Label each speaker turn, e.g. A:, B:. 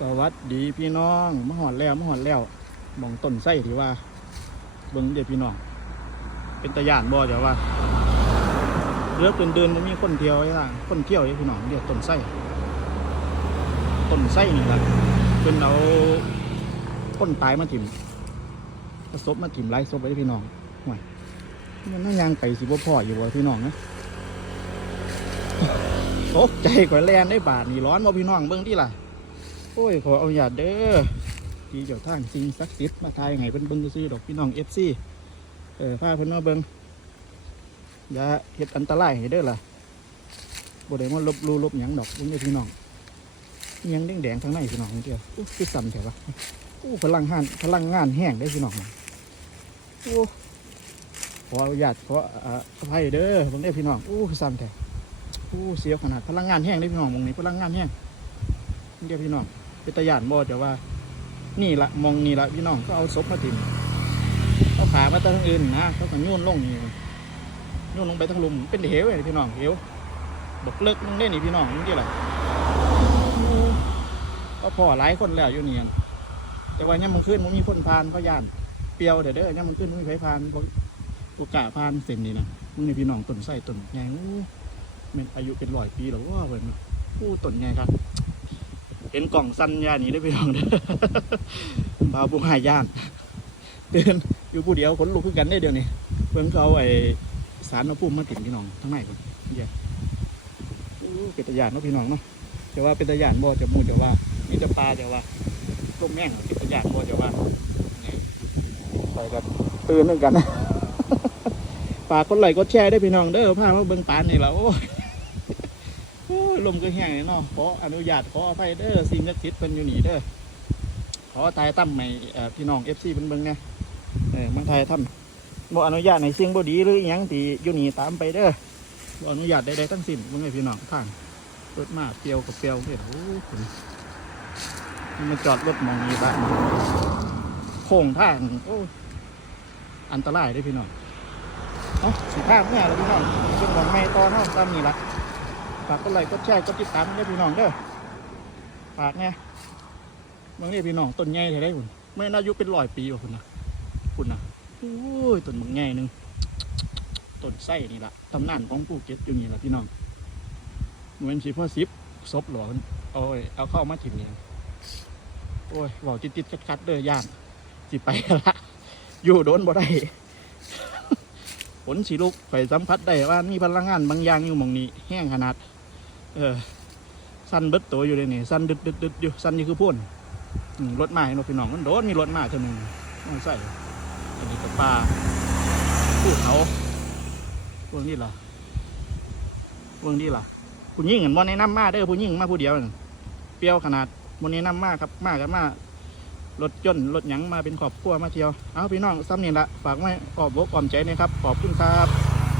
A: สวัสดีพี่น้องมาหอดแล้วมาหอดแล้วมองต้นไส้ที่ว่า เบิ้งเดี๋ยวพี่น้อง เป็นตะยานบ่เดี๋ยวว่าเลือกเดินเดินมีคนเที่ยวไอ้ล่ะคนเที่ยวไอ้พี่น้องเดี๋ยวต้นไส้ต้นไส้นี่แหละเป็นเอาคนตายมาถิ่มเอาศพมาถิ่มไล่ศพไว้พี่น้องห่วยมันน่ายังไปสิบ่พ่ออยู่บ่พี่น้องนะตกใจกว่าแลนได้บาทนี่ร้อนบ่พี่น้องเบิ่งที่ล่ะ โอ้ย ขอเอาอย่าตเด้อที่เจ้าท่างสิ่งศักดิ์สิทธิ์มาทายให้เพิ่นเบิ่งซื่อดอกพี่น้อง FC เออพาเพิ่นมาเบิ่งอย่าเฮ็ดอันตรายให้เด้อล่ะบ่ได้มาลบลู่ลบหยังดอกเบิ่งเด้อพี่น้องอิหยังแดงๆทางในพี่น้องเดียวอู้คือสั่นแถวะอู้พลังงานพลังงานแห้งได้พี่น้องโอ้ขออนุญาตขออ่าอภัยเด้อเบิ่งเด้อพี่น้องอู้คือสั่นแถวโอ้เสียวขนาดพลังงานแห้งได้พี่น้องมองนี้พลังงานแห้งทีเดียวพี่น้อง เป็นตะยานบ่แต่ว่า นี่ละมองนี่ละพี่น้องก็เอาศพมาถิ่มเอาขามาตั้งอื่นนะเขาก็โยนลงนี่โยนลงไปทั้งหลุมเป็นเหวเลยพี่น้องเหวบกเลิกนึงได้นี่พี่น้องนี่ที่ละก็พอหลายคนแล้วอยู่นี่ยแต่ว่าเนี่ยมันขึ้นมันมีคนพานก็ย่านเปรียวเด้อเด้อเนี่ยมันขึ้นมันมีไฟพานกูกล้าพานเส้นนี่นะมึงนี่พี่น้องต้นไส้ต้นใหญ่มันอายุเป็นร้อยปีแล้วว่าเพิ่นผู้ต้นไงครับ เห็นกล่องสั้นยานี้ได้ไปลองเด้อบาบุหายย่านเตือนอยู่ผู้เดียวขนลุกขึ้นกันได้เดี๋ยวนี้เพิ่นเขาไอสารมาพุ่มมาติดพี่น้องทั้งในเพิ่นเดียวเป็นตะยานเนาะพี่น้องเนาะแต่ว่าเป็นตะยานบ่จะมูจะว่านี่จะปลาจะว่าต้มแม่งเป็นตะยานบ่จะว่าไปกันตื่นเหมือนกันนะฝากกดไลกดแชร์ได้พี่น้องเด้อพามาเบิ่งปานนี่ละโอ้ยโอ้ย ลมก็แห้งเลยเนาะขออนุญาตขออภัยเด้อสิ่งศักดิ์สิทธิ์เพิ่นอยู่นี่เด้อขอตายตั้มให้เอ่พี่น้อง FC เพิ่นเบิ่งเนี่ยเออมันไทยทำบ่อนุญาตให้สิ่งบ่ดีหรืออยังที่อยู่นี่ตามไปเด้อบ่อนุญาตใดๆทั้งสิ้นเบิ่งให้พี่น้องทางรถมาเปรียวกับเปรียวเด้อโอ้คุณมันจอดรถมองนี่บ้านโค้งทางโอ้อันตรายเด้พี่น้องเอาสิภาพเนี่ยเราพี่น้องเป็นของไม่ตอนเนาะตามนี้ละ ฝากกดไลค์กดแชร์กดติดตามด้วยพี่น้องเด้อฝากเนี่ยบางทีพี่น้องต้นใหญ่เท่าไรคุณไม่น่าอายุเป็นร้อยปีกว่าคุณนะคุณนะโอ้ยต้นบางใหญ่หนึ่งต้นไส้นี่ละตำนานของภูเก็ตอยู่นี่ละพี่น้องเหมือนสีพ่อซิปซบหลอนเอาไว้เอาเข้ามาถิ่มเนี่ยโอ้ยบอกติดๆชัดๆเด้อย่านสิไปละอยู่โดนบ่ได้ผลสีลูกไปสัมผัสได้ว่ามีพลังงานบางอย่างอยู่มองนี้ แห้งขนาด เออ สั้นเบิดตัวอยู่เลยนี่ สั้นดึดดึดดึดอยู่ สั้นนี่คือพ่นรถมาเห็นว่าพี่น้องมันโดนมีรถมาเท่านึงน้องใส่อันนี้กับปลาภูเขาพวกนี้ล่ะพวกนี้ล่ะผู้หญิงเห็นวันนี้น้ำมาเด้อผู้หญิงมาผู้เดียวเปรี้ยวขนาดวันนี้น้ำมาครับมากันมารถยนต์รถหยังมาเป็นครอบครัวมาเที่ยว เอาพี่น้องซ้ำนี่ละฝากไว้ขอบอกความใจนะครับ ขอบคุณครับ